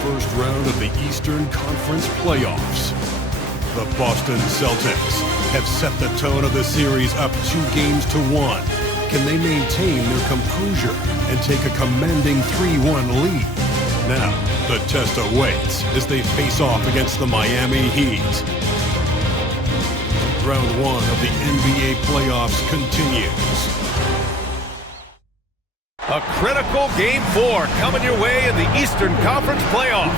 first round of the Eastern Conference playoffs. The Boston Celtics have set the tone of the series up 2-1. Can they maintain their composure and take a commanding 3-1 lead? Now, the test awaits as they face off against the Miami Heat. Round 1 of the NBA playoffs continues. A critical Game 4 coming your way in the Eastern Conference playoffs.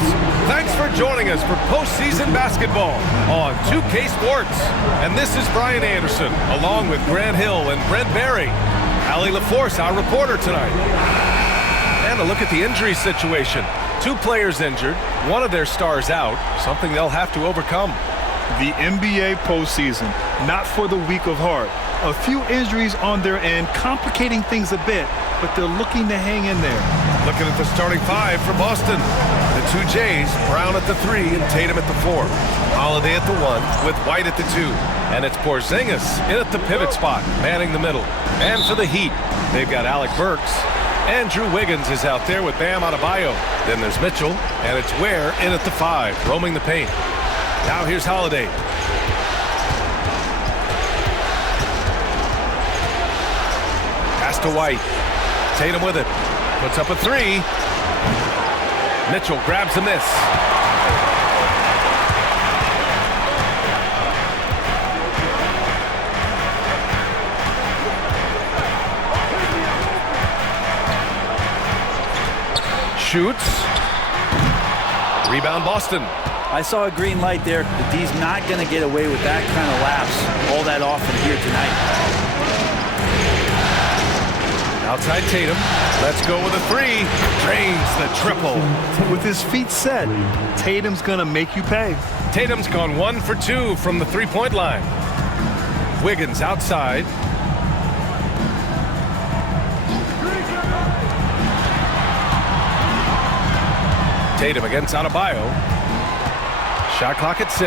Thanks for joining us for postseason basketball on 2K Sports. And this is Brian Anderson, along with Grant Hill and Brent Barry. Allie LaForce, our reporter tonight. And a look at the injury situation. 2 players injured, one of their stars out, something they'll have to overcome. The NBA postseason, not for the weak of heart. A few injuries on their end, complicating things a bit, but they're looking to hang in there. Looking at the starting 5 for Boston. The 2 Jays, Brown at the 3 and Tatum at the 4. Holiday at the 1 with White at the 2. And it's Porzingis in at the pivot spot, manning the middle. And for the Heat, they've got Alec Burks. Andrew Wiggins is out there with Bam Adebayo. Then there's Mitchell, and it's Ware in at the 5, roaming the paint. Now here's Holiday. Pass to White. Tatum with it. Puts up a 3. Mitchell grabs the miss. Shoots. Rebound Boston. I saw a green light there. The D's not going to get away with that kind of lapse all that often here tonight. Outside Tatum. Let's go with a 3. Drains the triple. With his feet set, Tatum's going to make you pay. Tatum's gone 1 for 2 from the 3-point line. Wiggins outside. Tatum against Adebayo. Shot clock at 6.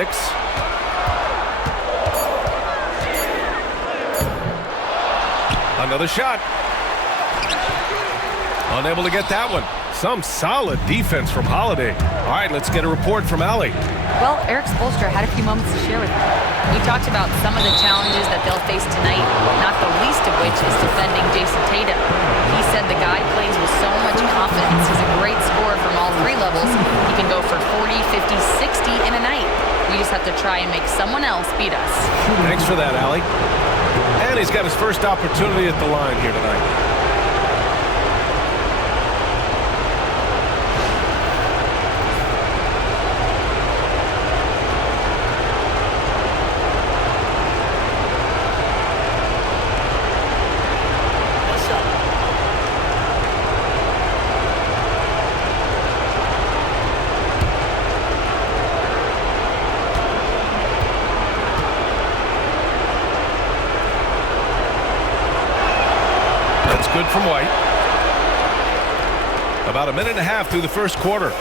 Another shot. Unable to get that one. Some solid defense from Holiday. All right, let's get a report from Allie. Well, Eric Spoelstra had a few moments to share with me. He talked about some of the challenges that they'll face tonight, not the least of which is defending Jason Tatum. He said the guy plays with so much confidence. He's a great scorer from all 3 levels. He can go for 40, 50, 60 in a night. We just have to try and make someone else beat us. Thanks for that, Allie. And he's got his first opportunity at the line here tonight. Good from White. About a minute and a half through the first quarter.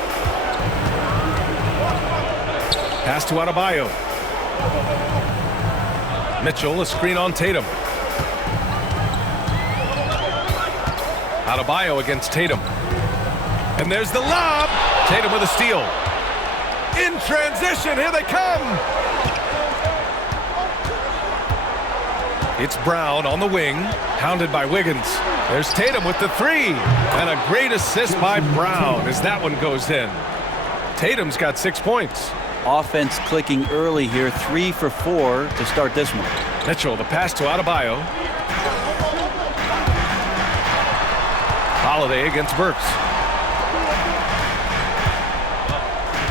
Pass to Adebayo. Mitchell, a screen on Tatum. Adebayo against Tatum. And there's the lob. Tatum with a steal. In transition, here they come. It's Brown on the wing, hounded by Wiggins. There's Tatum with the 3, and a great assist by Brown as that one goes in. Tatum's got 6 points. Offense clicking early here, 3 for 4 to start this one. Mitchell, the pass to Adebayo. Holiday against Burks.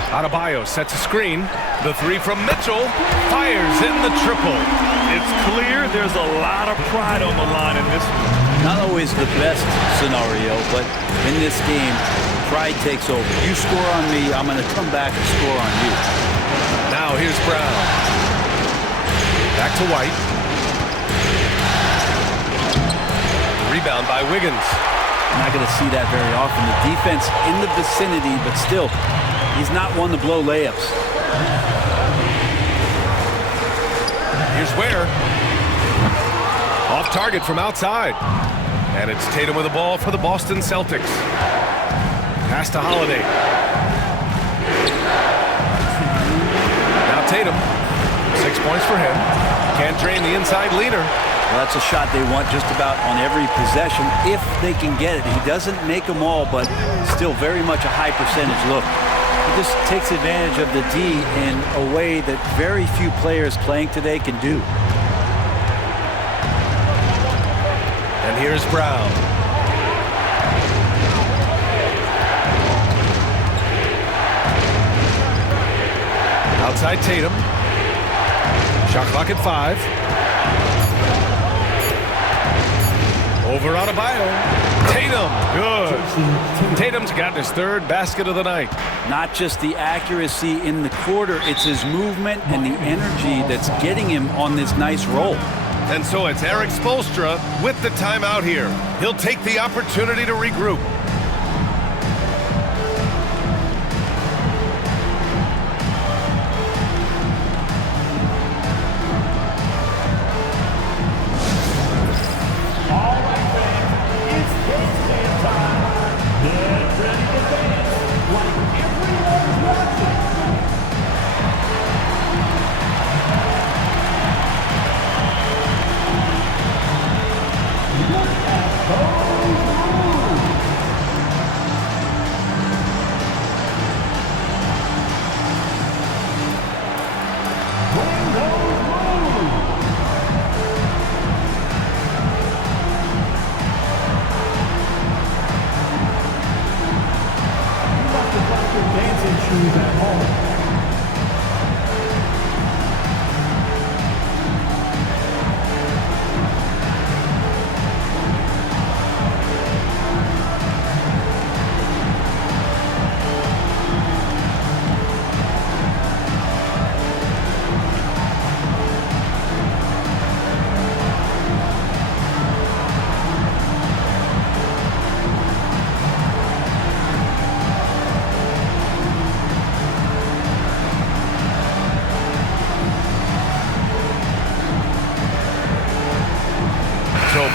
Adebayo sets a screen. The 3 from Mitchell fires in the triple. It's clear there's a lot of pride on the line in this one. Not always the best scenario, but in this game, pride takes over. You score on me, I'm going to come back and score on you. Now here's Brown. Back to White. Rebound by Wiggins. I'm not going to see that very often. The defense in the vicinity, but still, he's not one to blow layups. Here's Ware. Off target from outside. And it's Tatum with the ball for the Boston Celtics. Pass to Holiday. Now Tatum, 6 points for him. Can't drain the inside leaner. Well, that's a shot they want just about on every possession if they can get it. He doesn't make them all, but still very much a high percentage look. He just takes advantage of the D in a way that very few players playing today can do. And here's Brown. Outside Tatum. Shot clock at 5. Over on Adebayo. Tatum, good. Tatum's got his 3rd basket of the night. Not just the accuracy in the quarter, it's his movement and the energy that's getting him on this nice roll. And so it's Erik Spoelstra with the timeout here. He'll take the opportunity to regroup.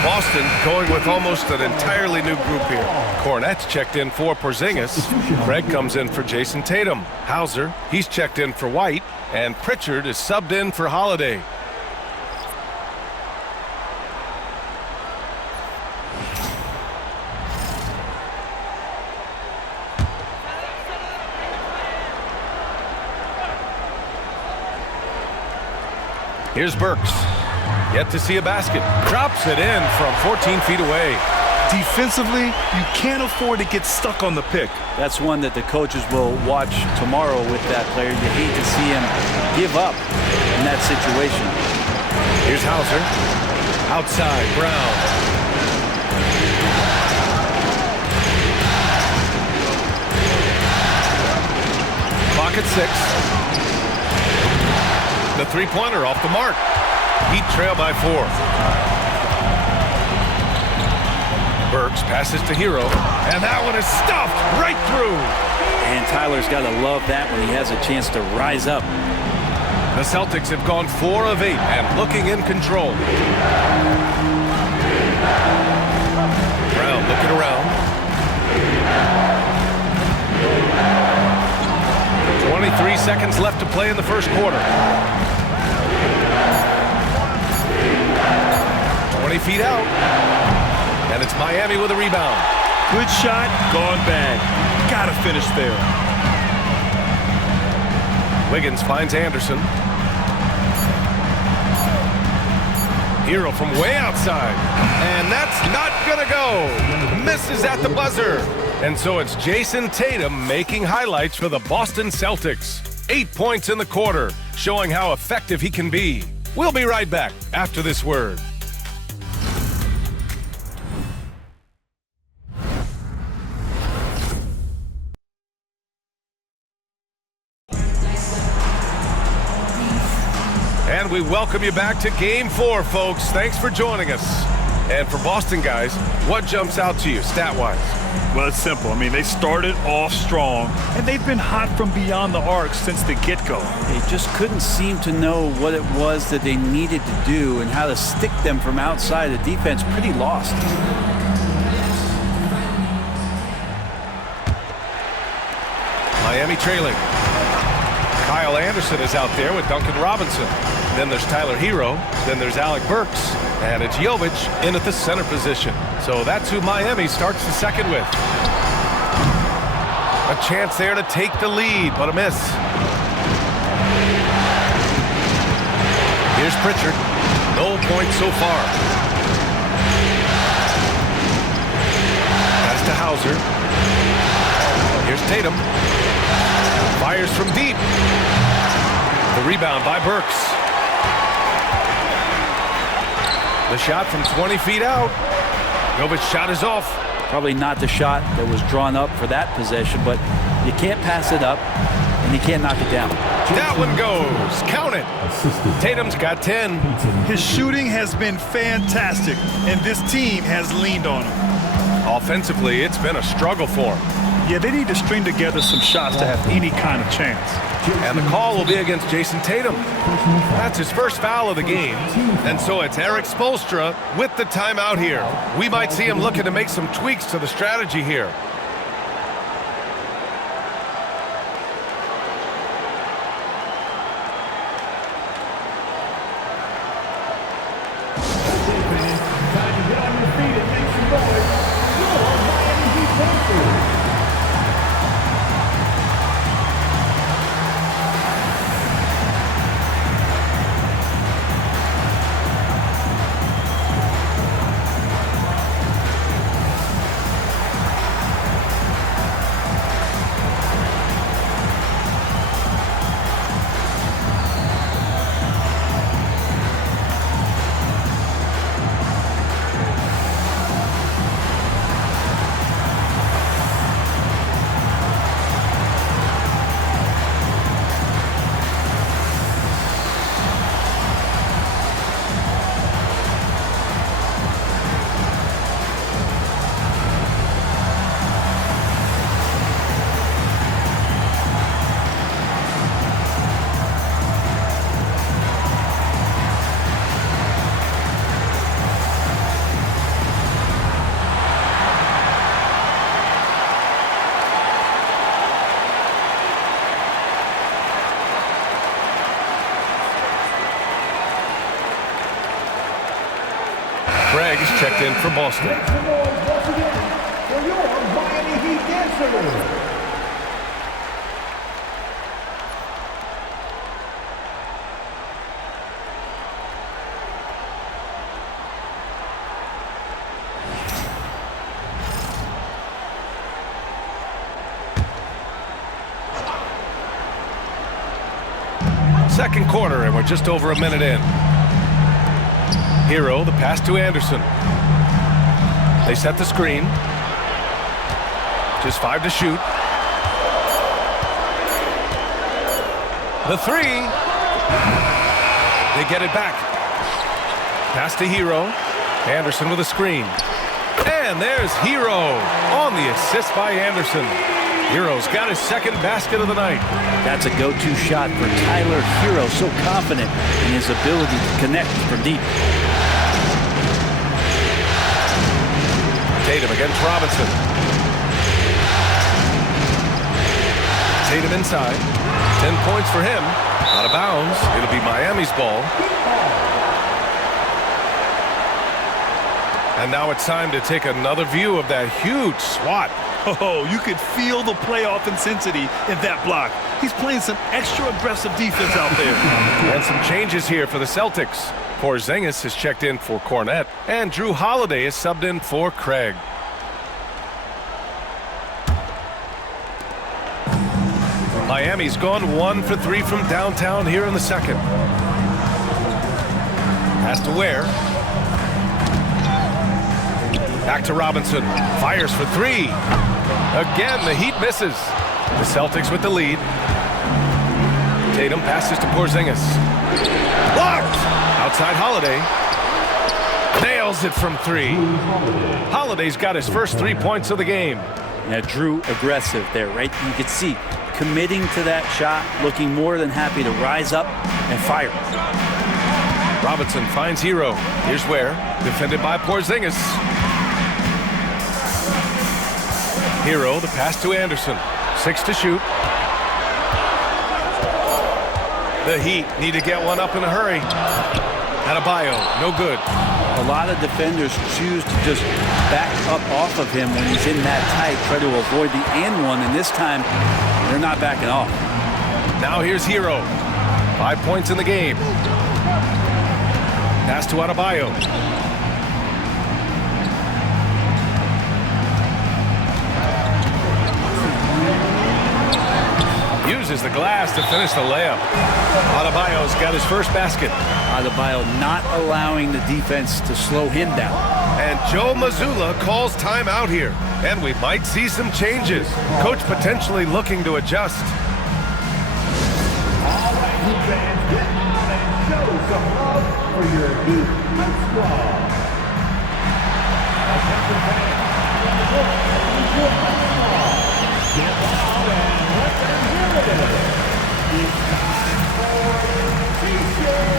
Boston going with almost an entirely new group here. Cornette's checked in for Porzingis. Craig comes in for Jason Tatum. Hauser, he's checked in for White. And Pritchard is subbed in for Holiday. Here's Burks. Yet to see a basket. Drops it in from 14 feet away. Defensively, you can't afford to get stuck on the pick. That's one that the coaches will watch tomorrow with that player. You hate to see him give up in that situation. Here's Hauser. Outside, Brown. Clock at 6. The three-pointer off the mark. Heat trail by 4. Burks passes to Hero, and that one is stuffed right through. And Tyler's got to love that when he has a chance to rise up. The Celtics have gone 4 of 8 and looking in control. Brown looking around. 23 seconds left to play in the first quarter. 20 feet out. And it's Miami with a rebound. Good shot, gone bad. Gotta finish there. Wiggins finds Anderson. Hero from way outside. And that's not gonna go. Misses at the buzzer. And so it's Jason Tatum making highlights for the Boston Celtics. 8 points in the quarter, showing how effective he can be. We'll be right back after this word. And we welcome you back to Game 4, folks. Thanks for joining us. And for Boston guys, what jumps out to you stat-wise? Well, it's simple. I mean, they started off strong, and they've been hot from beyond the arc since the get-go. They just couldn't seem to know what it was that they needed to do and how to stick them from outside. The defense pretty lost. Miami trailing. Kyle Anderson is out there with Duncan Robinson. Then there's Tyler Hero. Then there's Alec Burks. And it's Jovic in at the center position. So that's who Miami starts the second with. A chance there to take the lead, but a miss. Here's Pritchard. No points so far. Pass to Hauser. Here's Tatum. Fires from deep. The rebound by Burks. The shot from 20 feet out. Jovic's shot is off. Probably not the shot that was drawn up for that possession, but you can't pass it up, and you can't knock it down. That one goes. Count it. Tatum's got 10. His shooting has been fantastic, and this team has leaned on him. Offensively, it's been a struggle for him. Yeah, they need to string together some shots to have any kind of chance. And the call will be against Jason Tatum. That's his first foul of the game. And so it's Eric Spoelstra with the timeout here. We might see him looking to make some tweaks to the strategy here. Craig is checked in for Boston. Second quarter, and we're just over a minute in. Hero, the pass to Anderson. They set the screen. Just 5 to shoot. The three. They get it back. Pass to Hero. Anderson with a screen. And there's Hero on the assist by Anderson. Hero's got his second basket of the night. That's a go-to shot for Tyler Hero, so confident in his ability to connect from deep. Tatum against Robinson. Tatum inside. 10 points for him. Out of bounds. It'll be Miami's ball. And now it's time to take another view of that huge swat. Oh, you could feel the playoff intensity in that block. He's playing some extra aggressive defense out there. And some changes here for the Celtics. Porzingis is checked in for Cornette, and Drew Holiday is subbed in for Craig. Miami's gone 1 for 3 from downtown here in the second. Pass to Ware. Back to Robinson. Fires for 3. Again, the Heat misses. The Celtics with the lead. Tatum passes to Porzingis. Blocked! Outside Holiday. Nails it from 3. Holiday's got his first 3 points of the game. Now Drew aggressive there, right? You could see committing to that shot, looking more than happy to rise up and fire. Robinson finds Hero. Here's Ware, defended by Porzingis. Hero, the pass to Anderson. 6 to shoot. The Heat need to get one up in a hurry. Adebayo, no good. A lot of defenders choose to just back up off of him when he's in that tight, try to avoid the and one, and this time they're not backing off. Now here's Hero. 5 points in the game. Pass to Adebayo. Uses the glass to finish the layup. Adebayo's got his first basket. Adebayo not allowing the defense to slow him down. And Joe Mazzulla calls timeout here. And we might see some changes. Coach potentially looking to adjust. All right, you fans, get on and show some love for your Heat squad. Attention fans, get loud and let them hear it. It's time for T-shirt.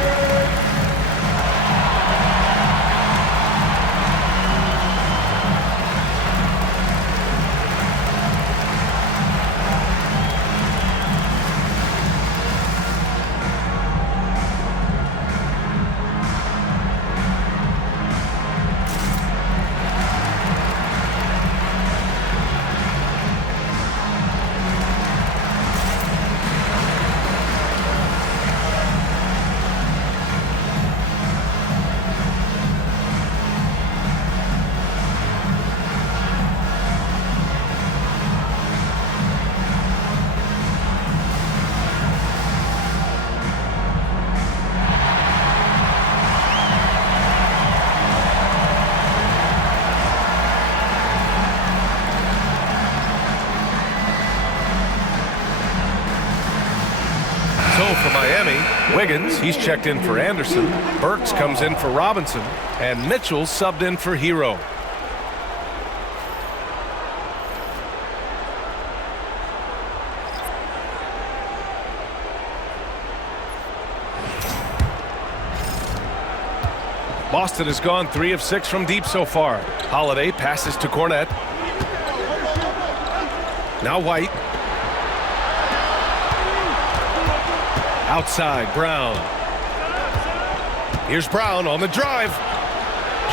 For Miami, Wiggins, he's checked in for Anderson. Burks comes in for Robinson. And Mitchell subbed in for Hero. Boston has gone 3 of 6 from deep so far. Holiday passes to Cornette. Now White. Outside, Brown. Here's Brown on the drive.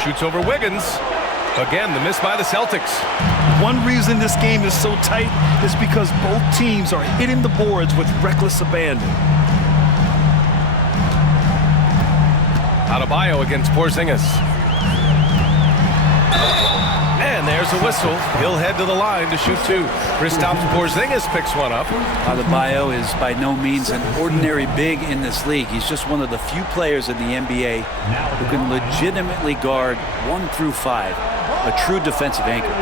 Shoots over Wiggins. Again, the miss by the Celtics. One reason this game is so tight is because both teams are hitting the boards with reckless abandon. Adebayo against Porzingis. And there's a whistle. He'll head to the line to shoot 2. Kristaps Porzingis picks one up. Adebayo is by no means an ordinary big in this league. He's just one of the few players in the NBA who can legitimately guard 1 through 5. A true defensive anchor.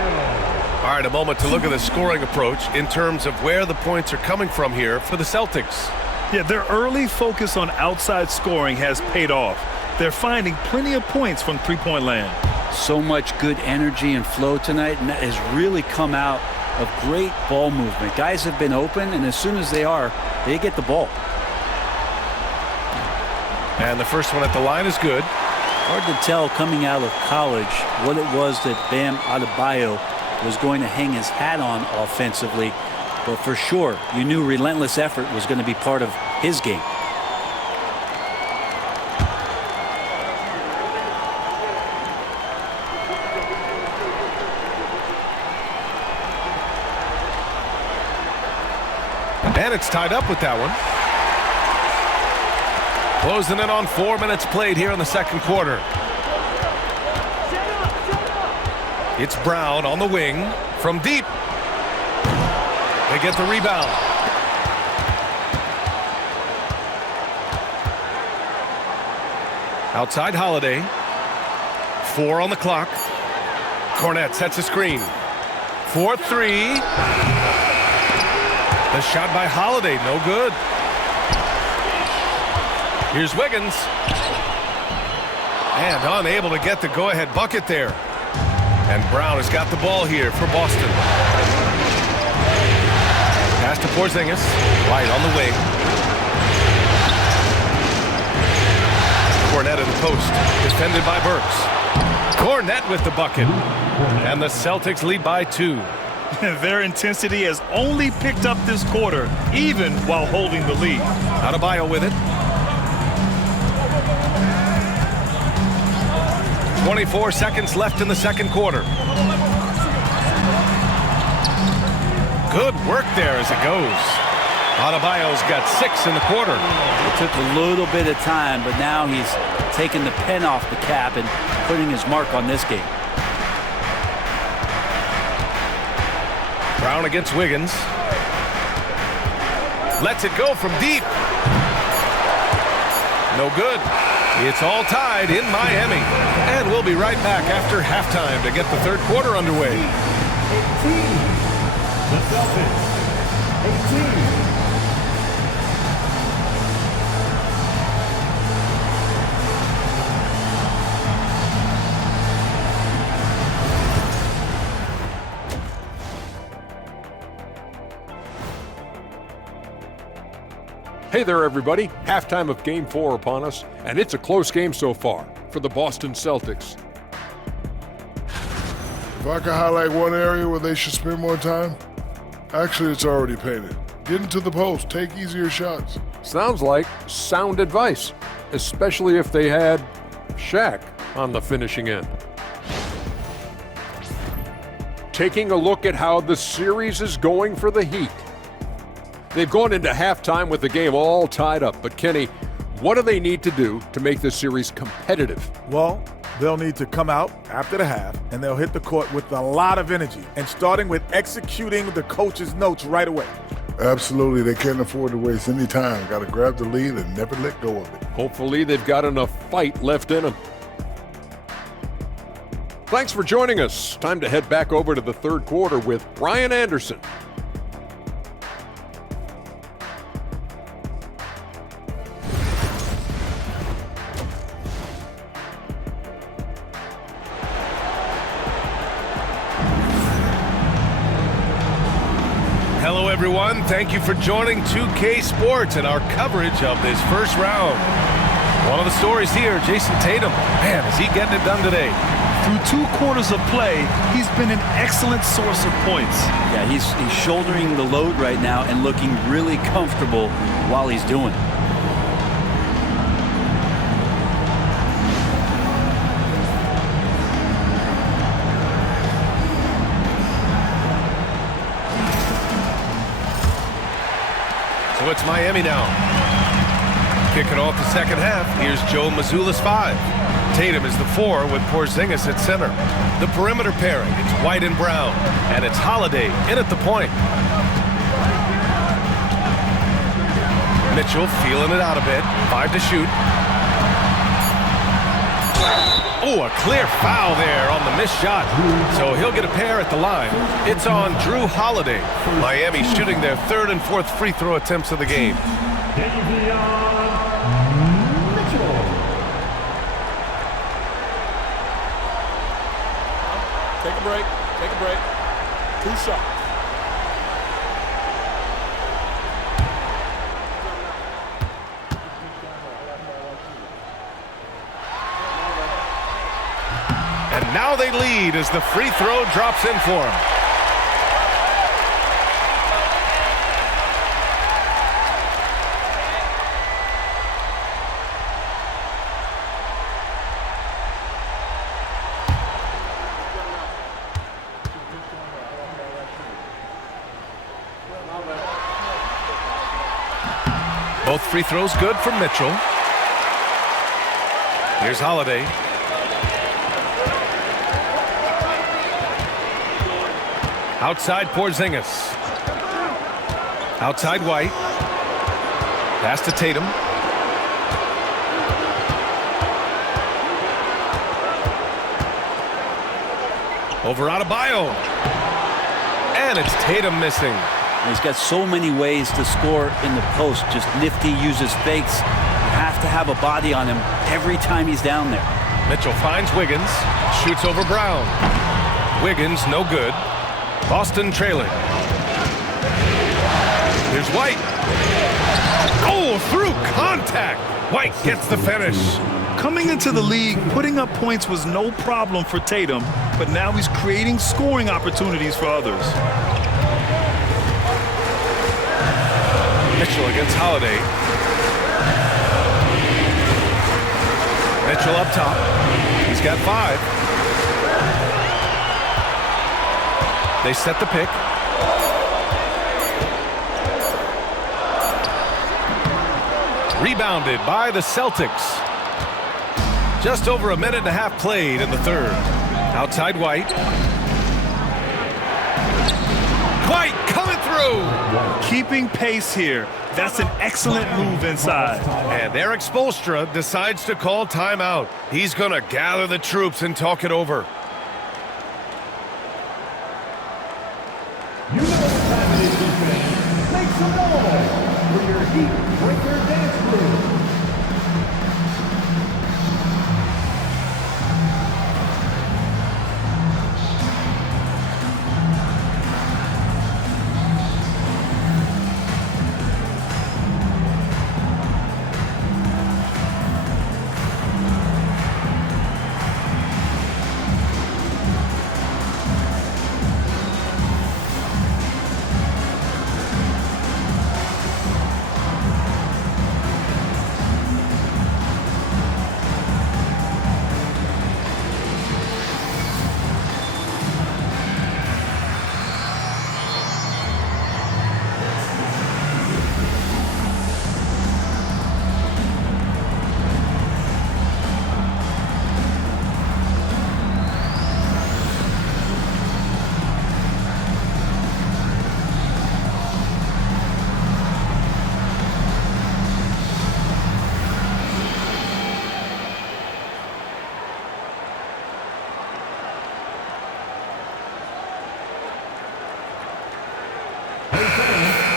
All right, a moment to look at the scoring approach in terms of where the points are coming from here for the Celtics. Yeah, their early focus on outside scoring has paid off. They're finding plenty of points from three-point land. So much good energy and flow tonight, and that has really come out of great ball movement. Guys have been open, and as soon as they get the ball. And the first one at the line is good. Hard to tell coming out of college what it was that Bam Adebayo was going to hang his hat on offensively, but for sure, you knew relentless effort was going to be part of his game. And it's tied up with that one. Closing in on 4 minutes played here in the second quarter. It's Brown on the wing from deep. They get the rebound. Outside Holiday. 4 on the clock. Cornette sets a screen. 4-3. The shot by Holiday, no good. Here's Wiggins. And unable to get the go-ahead bucket there. And Brown has got the ball here for Boston. Pass to Porzingis. White on the wing. Cornette in the post. Defended by Burks. Cornette with the bucket. And the Celtics lead by 2. Their intensity has only picked up this quarter, even while holding the lead. Adebayo with it. 24 seconds left in the second quarter. Good work there as it goes. Adebayo's got 6 in the quarter. It took a little bit of time, but now he's taking the pen off the cap and putting his mark on this game. Brown against Wiggins. Lets it go from deep. No good. It's all tied in Miami. And we'll be right back after halftime to get the third quarter underway. 18. The Celtics. 18. Hey there, everybody. Halftime of Game 4 upon us, and it's a close game so far for the Boston Celtics. If I could highlight one area where they should spend more time, actually it's already painted. Get into the post, take easier shots. Sounds like sound advice, especially if they had Shaq on the finishing end. Taking a look at how the series is going for the Heat. They've gone into halftime with the game all tied up, but Kenny, what do they need to do to make this series competitive? Well, they'll need to come out after the half, and they'll hit the court with a lot of energy, and starting with executing the coach's notes right away. Absolutely, they can't afford to waste any time. Got to grab the lead and never let go of it. Hopefully they've got enough fight left in them. Thanks for joining us. Time to head back over to the third quarter with Brian Anderson. Hello, everyone. Thank you for joining 2K Sports and our coverage of this first round. One of the stories here, Jason Tatum. Man, is he getting it done today? Through 2 quarters of play, he's been an excellent source of points. Yeah, he's shouldering the load right now and looking really comfortable while he's doing it. So it's Miami now. Kicking off the second half, here's Joe Mazzulla's 5. Tatum is the 4 with Porzingis at center. The perimeter pairing, it's White and Brown. And it's Holiday in at the point. Mitchell feeling it out a bit. 5 to shoot. Oh, a clear foul there on the missed shot. So he'll get a pair at the line. It's on Drew Holiday. Miami shooting their 3rd and 4th free throw attempts of the game. Take a break. Take a break. 2 shots. And now they lead as the free throw drops in for him. Both free throws good for Mitchell. Here's Holiday. Outside Porzingis. Outside White. Pass to Tatum. Over Adebayo. And it's Tatum missing. He's got so many ways to score in the post. Just nifty, uses fakes. You have to have a body on him every time he's down there. Mitchell finds Wiggins. Shoots over Brown. Wiggins no good. Boston trailing. Here's White. Oh, through contact. White gets the finish. Coming into the league, putting up points was no problem for Tatum, but now he's creating scoring opportunities for others. Mitchell against Holiday. Mitchell up top. He's got 5. They set the pick. Rebounded by the Celtics. Just over a minute and a half played in the third. Outside White. White coming through. Keeping pace here. That's an excellent move inside. And Eric Spoelstra decides to call timeout. He's going to gather the troops and talk it over. You know what time it is, defense. Make some noise for your Heat Breaker Dance Crew.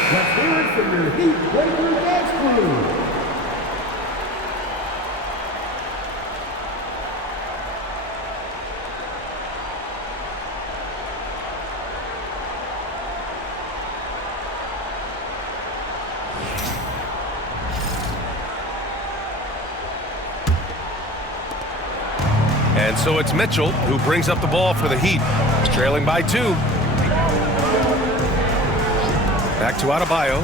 Let's hear it for your Heat Breaker Dance Crew. And so it's Mitchell who brings up the ball for the Heat. Trailing by 2. Back to Adebayo.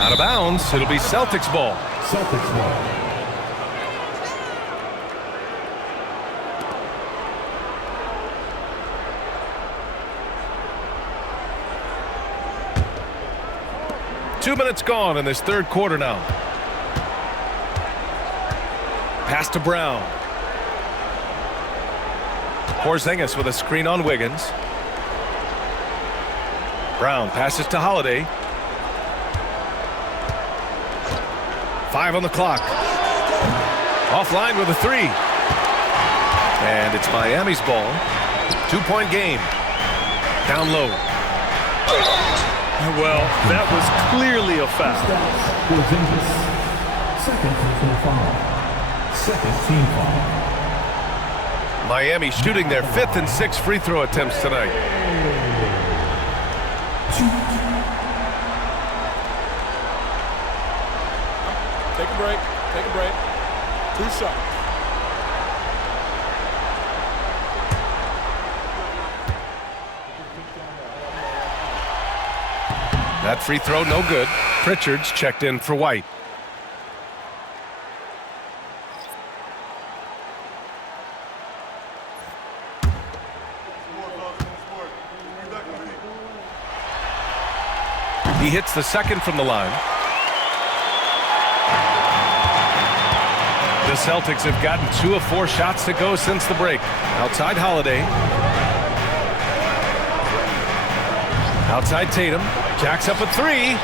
Out of bounds. It'll be Celtics ball. Celtics ball. Two minutes gone in this third quarter now. Pass to Brown. Porzingis with a screen on Wiggins. Brown passes to Holiday. 5 on the clock. Offline with a 3. And it's Miami's ball. 2-point game. Down low. Well, that was clearly a foul. Second team foul. Second team foul. Miami shooting their 5th and 6th free throw attempts tonight. Take a break. Take a break. 2 shots. That free throw no good. Pritchard's checked in for White. He hits the second from the line. The Celtics have gotten 2 of 4 shots to go since the break. Outside Holiday. Outside Tatum. Jacks up a 3.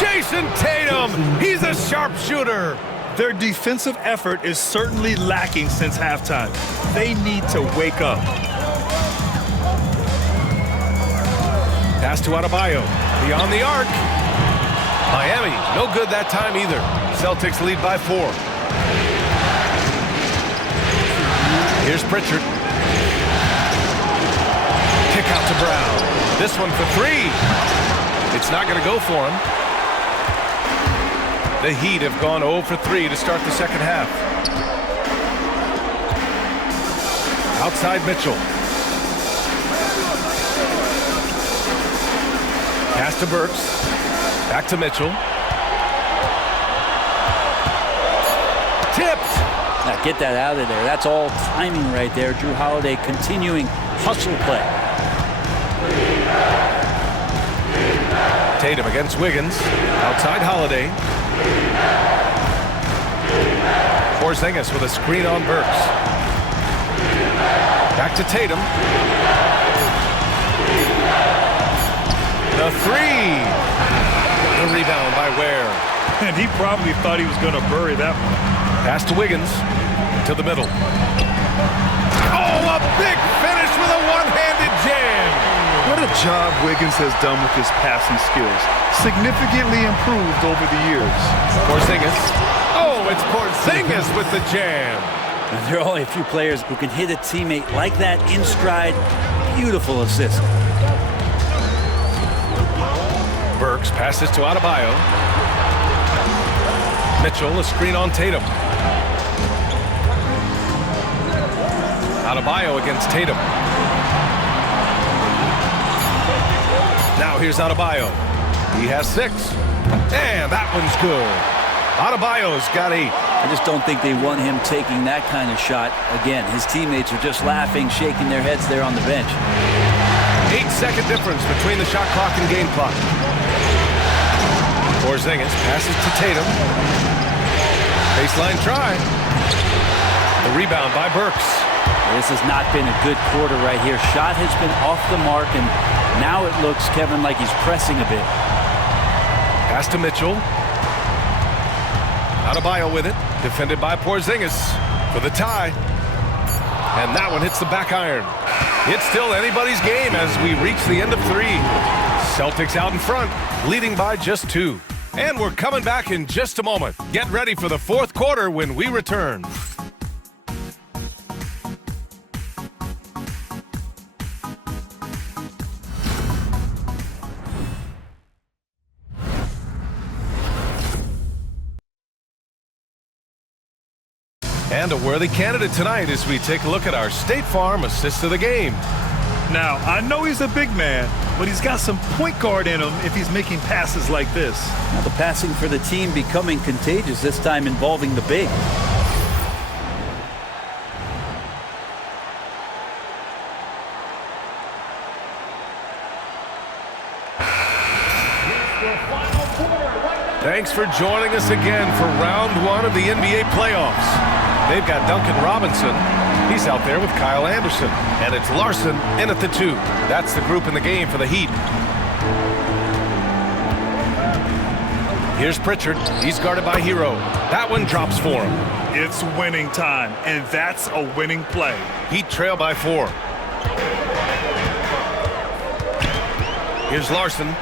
Jason Tatum! He's a sharpshooter! Their defensive effort is certainly lacking since halftime. They need to wake up. Pass to Adebayo. Beyond the arc. Miami, no good that time either. Celtics lead by 4. Here's Pritchard. Kick out to Brown. This one for three. It's not going to go for him. The Heat have gone 0 for 3 to start the second half. Outside Mitchell. Pass to Burks. Back to Mitchell. Tipped. Now get that out of there. That's all timing right there. Drew Holiday continuing hustle play. Tatum against Wiggins. Outside Holiday. Porzingis with a screen on Burks. Back to Tatum. The three. The rebound by Ware. And he probably thought he was going to bury that one. Pass to Wiggins. To the middle. Oh, a big finish with a one-handed jam. What a job Wiggins has done with his passing skills. Significantly improved over the years. Porzingis. Oh, it's Porzingis with the jam. Now, there are only a few players who can hit a teammate like that in stride. Beautiful assist. Burks passes to Adebayo. Mitchell, a screen on Tatum. Adebayo against Tatum. Now here's Adebayo. He has 6. And that one's good. Adebayo's got 8. I just don't think they want him taking that kind of shot again. His teammates are just laughing, shaking their heads there on the bench. 8-second difference between the shot clock and game clock. Porzingis passes to Tatum. Baseline try. The rebound by Burks. This has not been a good quarter right here. Shot has been off the mark, and now it looks, Kevin, like he's pressing a bit. Pass to Mitchell. Adebayo with it. Defended by Porzingis for the tie. And that one hits the back iron. It's still anybody's game as we reach the end of 3. Celtics out in front, leading by just 2. And we're coming back in just a moment. Get ready for the fourth quarter when we return. And a worthy candidate tonight as we take a look at our State Farm assist of the game. Now, I know he's a big man, but he's got some point guard in him if he's making passes like this. Now the passing for the team becoming contagious, this time involving the big. Thanks for joining us again for round 1 of the NBA playoffs. They've got Duncan Robinson. He's out there with Kyle Anderson. And it's Larson in at the 2. That's the group in the game for the Heat. Here's Pritchard. He's guarded by Hero. That one drops for him. It's winning time, and that's a winning play. Heat trail by 4. Here's Larson.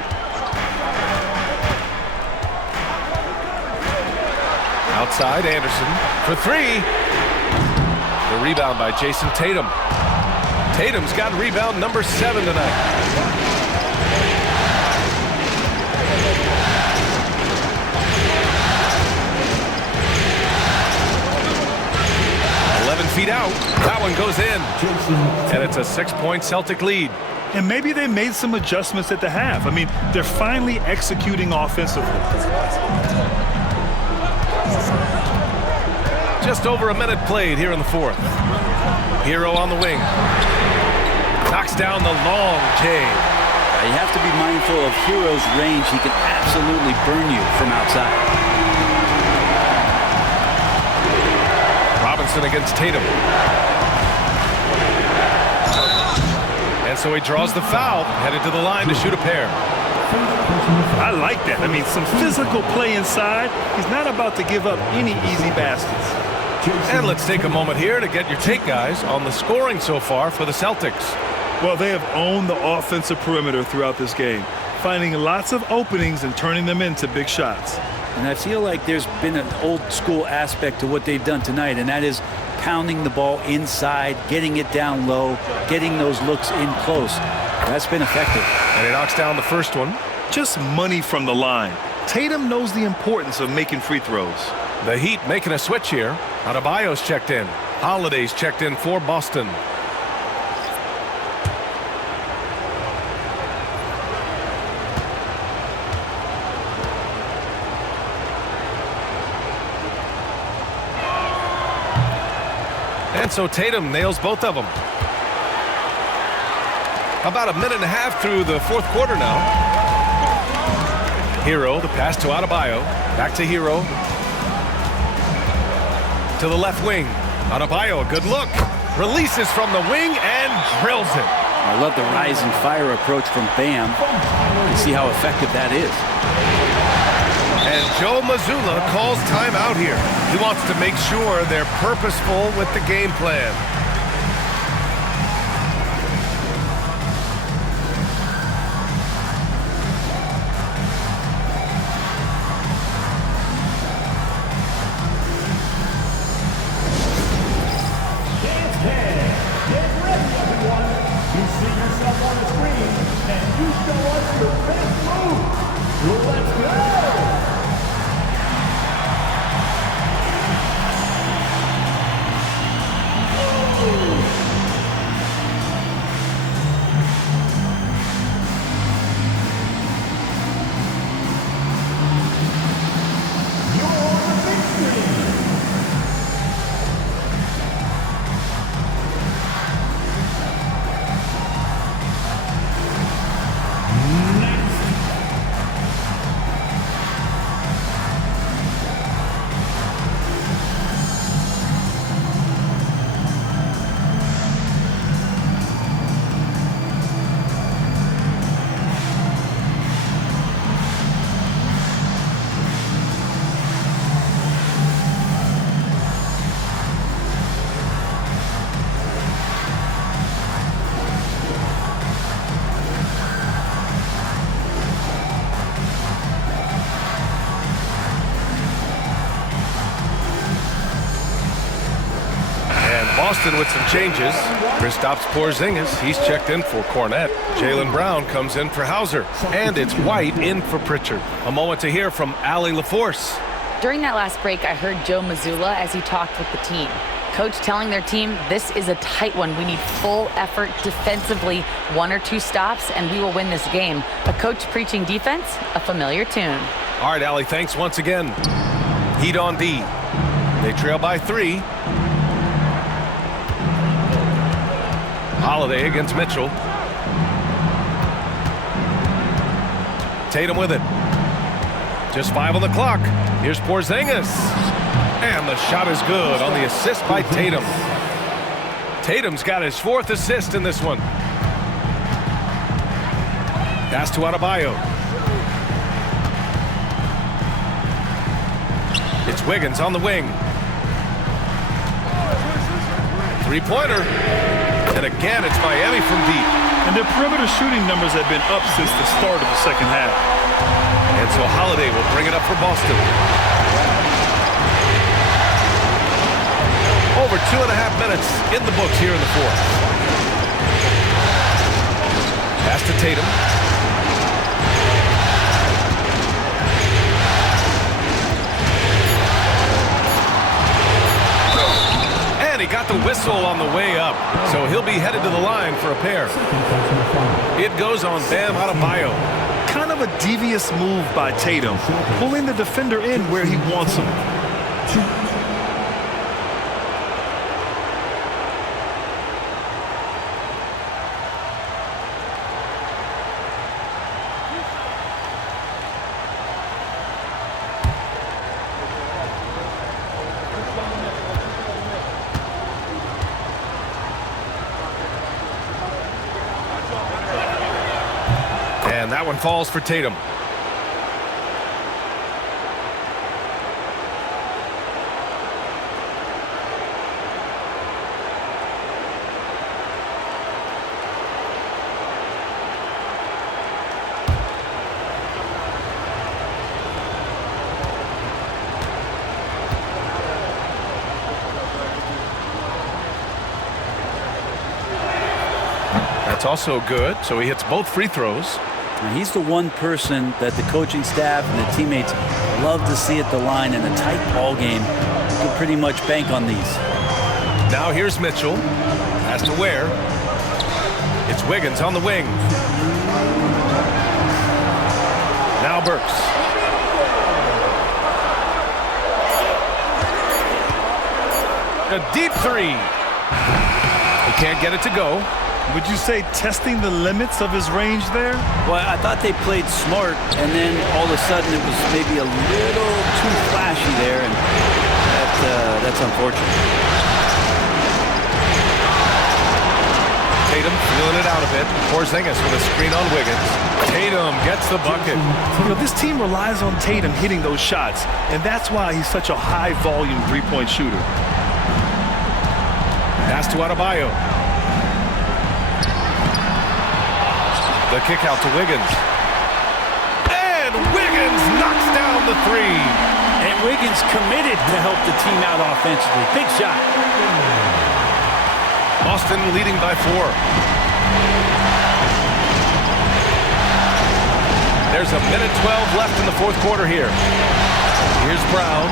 Outside, Anderson for 3. The rebound by Jason Tatum. Tatum's got rebound number 7 tonight. Feet out. That one goes in. And it's a 6-point Celtic lead. And maybe they made some adjustments at the half. I mean, they're finally executing offensively. Just over a minute played here in the 4th. Hero on the wing. Knocks down the long J. You have to be mindful of Hero's range. He can absolutely burn you from outside. Against Tatum. And so he draws the foul, headed to the line to shoot a pair. I like that. I mean, some physical play inside. He's not about to give up any easy baskets. And let's take a moment here to get your take, guys, on the scoring so far for the Celtics. Well, they have owned the offensive perimeter throughout this game, finding lots of openings and turning them into big shots. And I feel like there's been an old-school aspect to what they've done tonight, and that is pounding the ball inside, getting it down low, getting those looks in close. That's been effective. And he knocks down the first one. Just money from the line. Tatum knows the importance of making free throws. The Heat making a switch here. Adebayo's checked in. Holiday's checked in for Boston. And so Tatum nails both of them. About a minute and a half through the fourth quarter now. Hero, the pass to Adebayo. Back to Hero. To the left wing. Adebayo, a good look. Releases from the wing and drills it. I love the rise and fire approach from Bam. You see how effective that is. And Joe Mazzulla calls timeout here. He wants to make sure they're purposeful with the game plan. Boston with some changes. Kristaps Porzingis, he's checked in for Cornette. Jaylen Brown comes in for Hauser. And it's White in for Pritchard. A moment to hear from Allie LaForce. During that last break, I heard Joe Mazzulla as he talked with the team. Coach telling their team, this is a tight one. We need full effort defensively, 1 or 2 stops, and we will win this game. A coach preaching defense, a familiar tune. All right, Allie, thanks once again. Heat on D. They trail by 3. Holiday against Mitchell. Tatum with it. Just 5 on the clock. Here's Porzingis. And the shot is good on the assist by Tatum. Tatum's got his 4th assist in this one. Pass to Adebayo. It's Wiggins on the wing. 3-pointer. And again, it's Miami from deep. And their perimeter shooting numbers have been up since the start of the second half. And so Holiday will bring it up for Boston. Over 2.5 minutes in the books here in the fourth. Pass to Tatum. And he got the whistle on the way up. So he'll be headed to the line for a pair. It goes on Bam Adebayo. Kind of a devious move by Tatum, pulling the defender in where he wants him. And that one falls for Tatum. That's also good. So he hits both free throws. And he's the one person that the coaching staff and the teammates love to see at the line in a tight ball game. You can pretty much bank on these. Now here's Mitchell. Has to Ware. It's Wiggins on the wing. Now Burks. A deep three. He can't get it to go. Would you say testing the limits of his range there? Well, I thought they played smart, and then all of a sudden it was maybe a little too flashy there, and that's unfortunate. Tatum feeling it out a bit. Porzingis with a screen on Wiggins. Tatum gets the bucket. You know, this team relies on Tatum hitting those shots, and that's why he's such a high-volume three-point shooter. Pass to Adebayo. The kick out to Wiggins. And Wiggins knocks down the three. And Wiggins committed to help the team out offensively. Big shot. Boston leading by 4. There's a minute 12 left in the fourth quarter here. Here's Brown.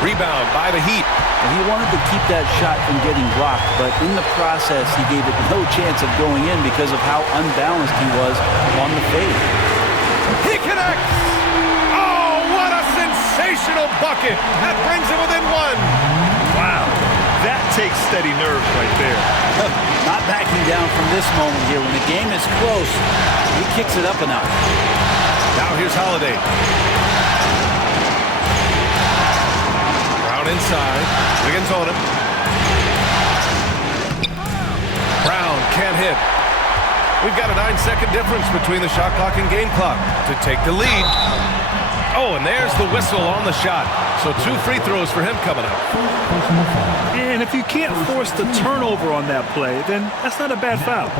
Rebound by the Heat. He wanted to keep that shot from getting blocked, but in the process, he gave it no chance of going in because of how unbalanced he was on the fade. He connects! Oh, what a sensational bucket! That brings him within 1. Wow, that takes steady nerves right there. Not backing down from this moment here. When the game is close, he kicks it up a notch. Now here's Holiday. Inside. Wiggins on him. Brown can't hit. We've got a 9-second difference between the shot clock and game clock to take the lead. Oh, and there's the whistle on the shot. So 2 free throws for him coming up. And if you can't force the turnover on that play, then that's not a bad foul.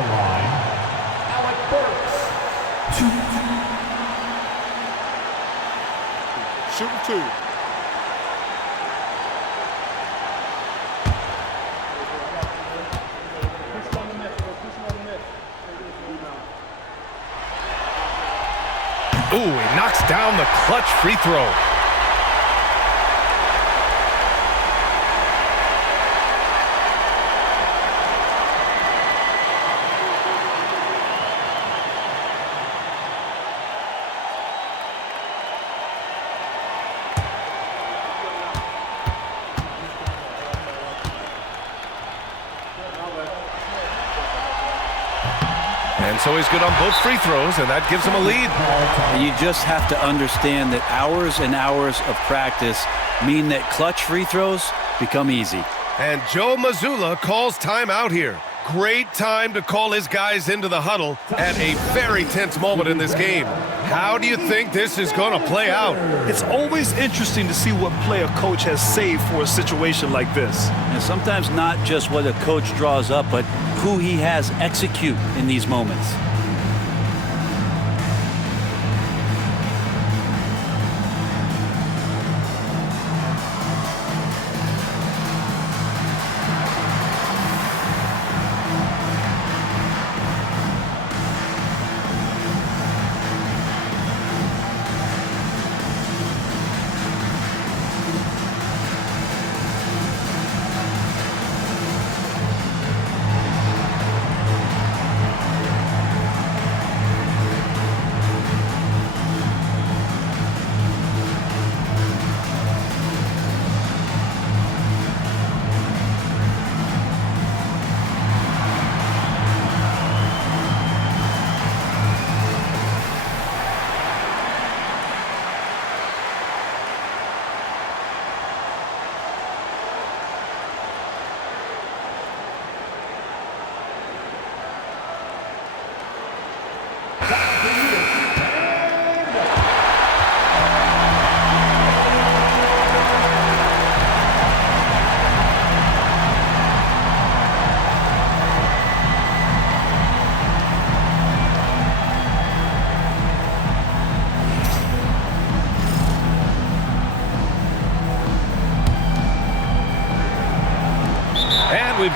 Shooting 2. Ooh, he knocks down the clutch free throw. And so he's good on both free throws, and that gives him a lead. You just have to understand that hours and hours of practice mean that clutch free throws become easy. And Joe Mazzulla calls timeout here. Great time to call his guys into the huddle at a very tense moment in this game. How do you think this is going to play out? It's always interesting to see what play a coach has saved for a situation like this. And sometimes not just what a coach draws up, but who he has execute in these moments.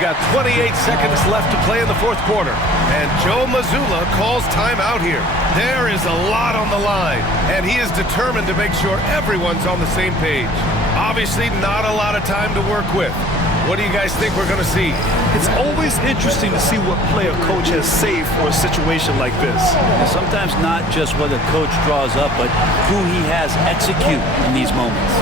got 28 seconds left to play in the fourth quarter. And Joe Mazzulla calls timeout here. There is a lot on the line, and he is determined to make sure everyone's on the same page. Obviously, not a lot of time to work with. What do you guys think we're going to see? It's always interesting to see what play a coach has saved for a situation like this. And sometimes not just what a coach draws up, but who he has execute in these moments.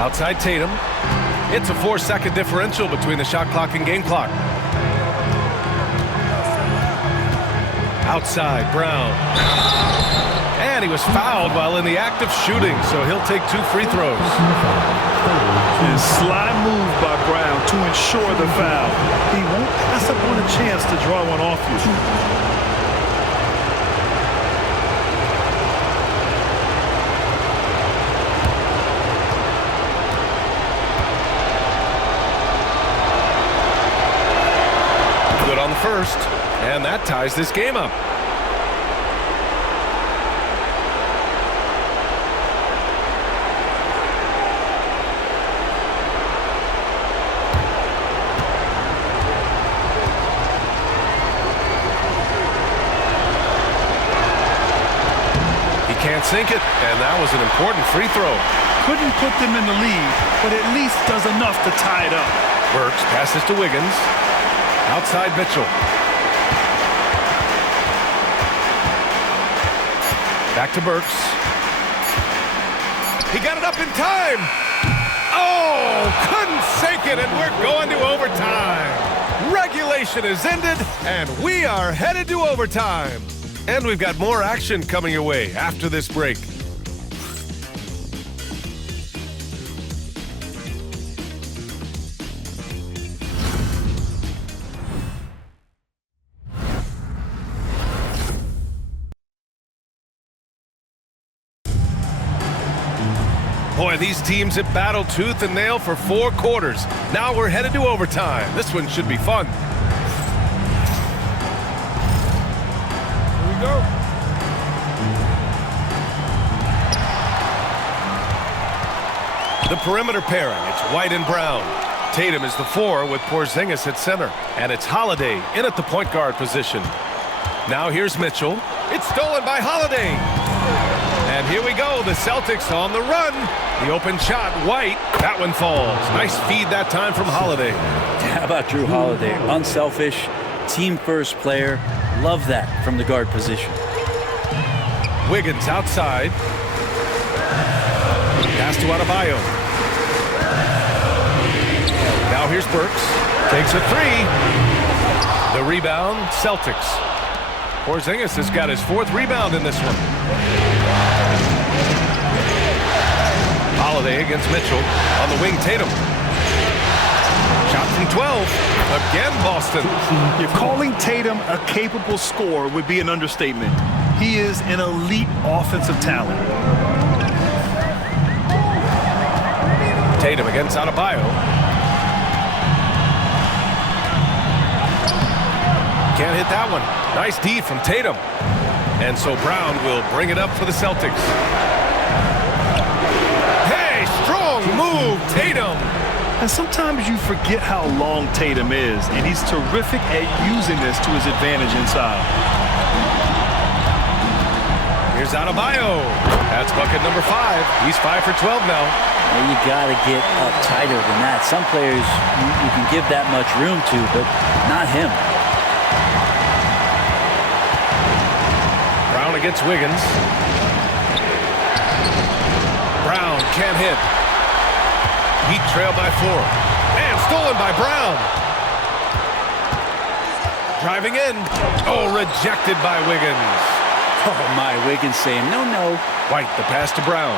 Outside Tatum. It's a 4-second differential between the shot clock and game clock. Outside Brown. And he was fouled while in the act of shooting, so he'll take 2 free throws. And sly move by Brown to ensure the foul. He won't pass up on a chance to draw one off you. First, and that ties this game up. He can't sink it, and that was an important free throw. Couldn't put them in the lead, but at least does enough to tie it up. Burks passes to Wiggins. Outside Mitchell. Back to Burks. He got it up in time. Oh, couldn't sink it, and we're going to overtime. Regulation is ended, and we are headed to overtime. And we've got more action coming your way after this break. Boy, these teams have battled tooth and nail for 4 quarters. Now we're headed to overtime. This one should be fun. Here we go. The perimeter pairing, it's White and Brown. Tatum is the 4 with Porzingis at center. And it's Holiday in at the point guard position. Now here's Mitchell. It's stolen by Holiday. And here we go, the Celtics on the run. The open shot, White. That one falls. Nice feed that time from Holiday. How about Drew Holiday? Unselfish, team-first player. Love that from the guard position. Wiggins outside. Pass to Adebayo. Now here's Burks. Takes a 3. The rebound, Celtics. Porzingis has got his 4th rebound in this one. Holiday against Mitchell. On the wing, Tatum. Shot from 12. Again, Boston. You're calling Tatum a capable scorer would be an understatement. He is an elite offensive talent. Tatum against Adebayo. Can't hit that one. Nice D from Tatum. And so Brown will bring it up for the Celtics. Hey, strong move, Tatum. And sometimes you forget how long Tatum is, and he's terrific at using this to his advantage inside. Here's Adebayo. That's bucket number 5. He's 5 for 12 now. Well, you got to get up tighter than that. Some players you can give that much room to, but not him. Brown against Wiggins. Brown can't hit. Heat trail by 4. And stolen by Brown. Driving in. Oh, rejected by Wiggins. Oh, my. Wiggins saying, no, no. White, the pass to Brown.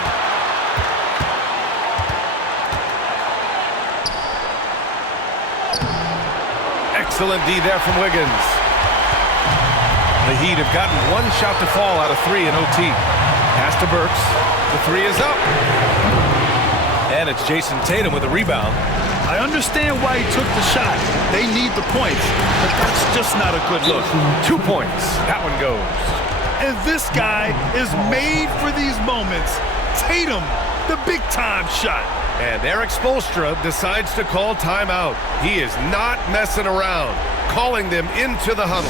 Excellent D there from Wiggins. The Heat have gotten one shot to fall out of 3 in OT. Pass to Burks. The 3 is up. And it's Jason Tatum with a rebound. I understand why he took the shot. They need the points, but that's just not a good look. 2 points. That one goes. And this guy is made for these moments. Tatum, the big-time shot. And Eric Spoelstra decides to call timeout. He is not messing around, calling them into the huddle.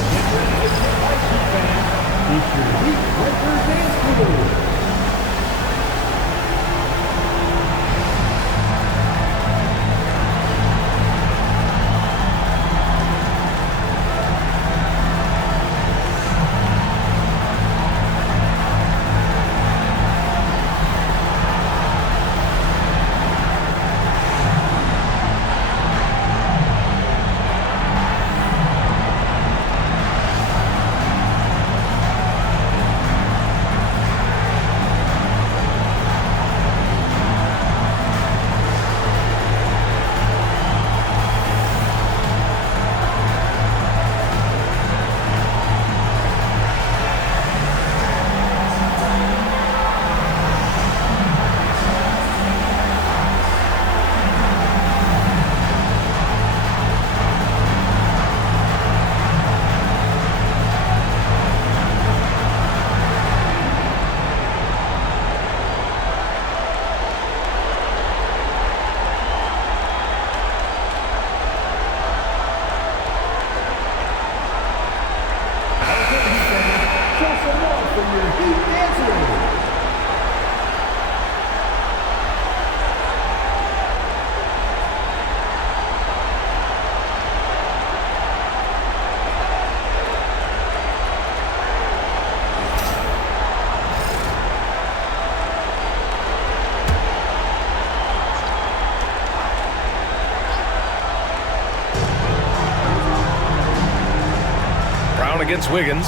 Against Wiggins.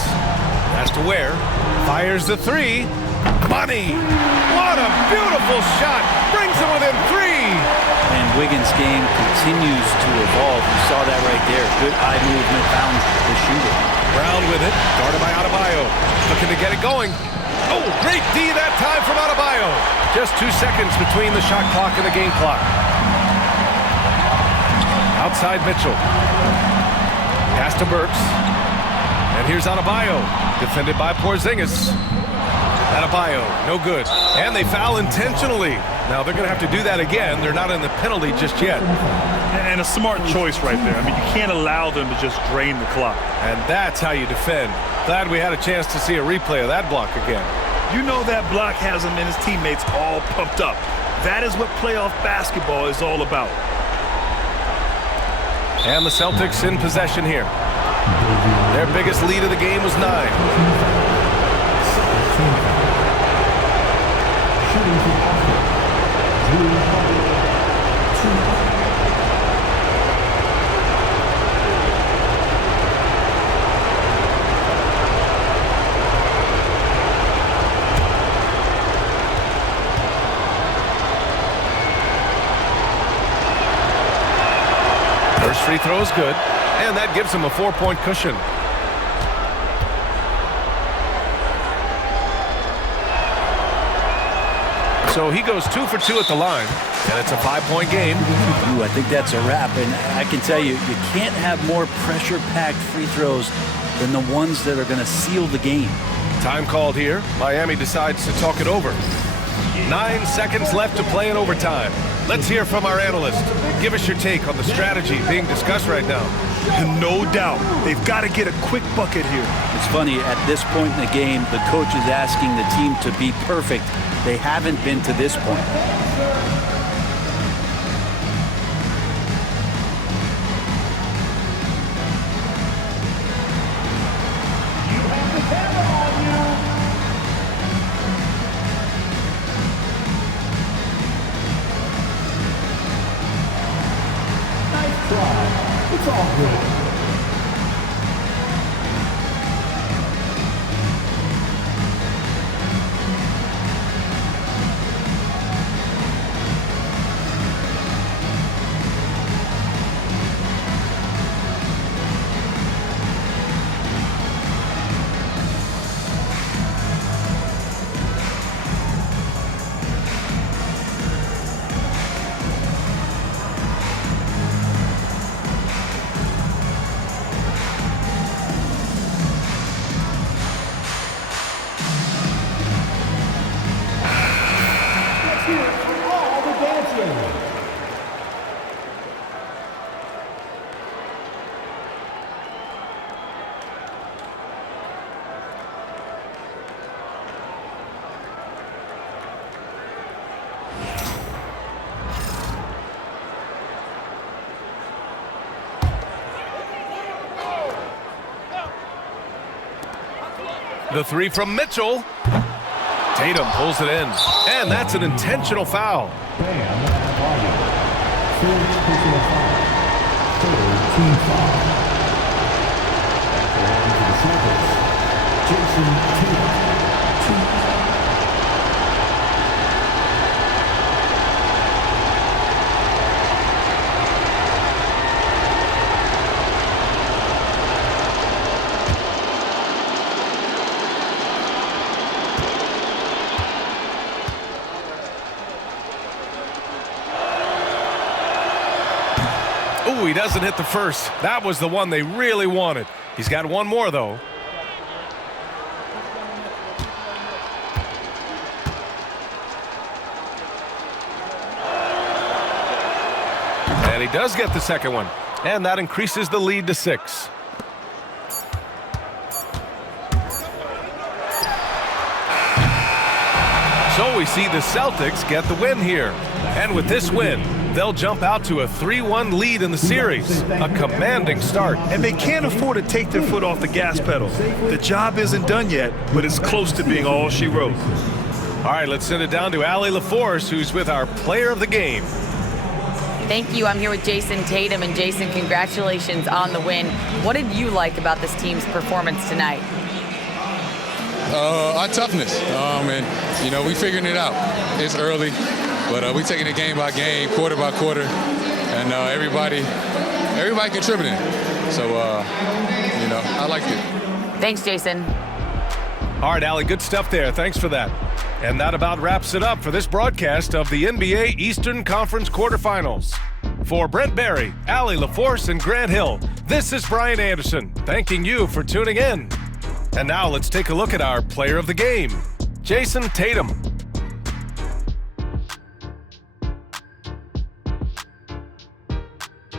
Has to Ware. Fires the 3. Money! What a beautiful shot! Brings him within 3! And Wiggins' game continues to evolve. You saw that right there. Good eye movement, found the shooter. Brown with it. Guarded by Adebayo. Looking to get it going. Oh, great D that time from Adebayo. Just 2 seconds between the shot clock and the game clock. Outside Mitchell. Pass to Burks. And here's Adebayo, defended by Porzingis. Adebayo, no good. And they foul intentionally. Now they're going to have to do that again. They're not in the penalty just yet. And a smart choice right there. I mean, you can't allow them to just drain the clock. And that's how you defend. Glad we had a chance to see a replay of that block again. You know that block has him and his teammates all pumped up. That is what playoff basketball is all about. And the Celtics in possession here. Their biggest lead of the game was 9. First free throw is good. And that gives him a 4-point cushion. So he goes 2 for 2 at the line. And it's a 5-point game. Ooh, I think that's a wrap. And I can tell you, you can't have more pressure-packed free throws than the ones that are going to seal the game. Time called here. Miami decides to talk it over. 9 seconds left to play in overtime. Let's hear from our analyst. Give us your take on the strategy being discussed right now. No doubt. They've got to get a quick bucket here. It's funny, at this point in the game, the coach is asking the team to be perfect. They haven't been to this point. It's all good. The three from Mitchell. Tatum pulls it in. And that's an intentional foul. Bam, volume. Third personal foul. Third team foul. And for the Celtics, Jason Tatum. Ooh, he doesn't hit the first. That was the one they really wanted. He's got one more, though. And he does get the second one. And that increases the lead to 6. So we see the Celtics get the win here. And with this win, they'll jump out to a 3-1 lead in the series. A commanding start. And they can't afford to take their foot off the gas pedal. The job isn't done yet, but it's close to being all she wrote. All right, let's send it down to Allie LaForce, who's with our player of the game. Thank you. I'm here with Jason Tatum. And Jason, congratulations on the win. What did you like about this team's performance tonight? Our toughness. And, we figuring it out. It's early, but we taking it game by game, quarter by quarter, and everybody contributing. So, I liked it. Thanks, Jason. All right, Allie, good stuff there. Thanks for that. And that about wraps it up for this broadcast of the NBA Eastern Conference quarterfinals. For Brent Barry, Allie LaForce, and Grant Hill, this is Brian Anderson, thanking you for tuning in. And now let's take a look at our player of the game, Jason Tatum.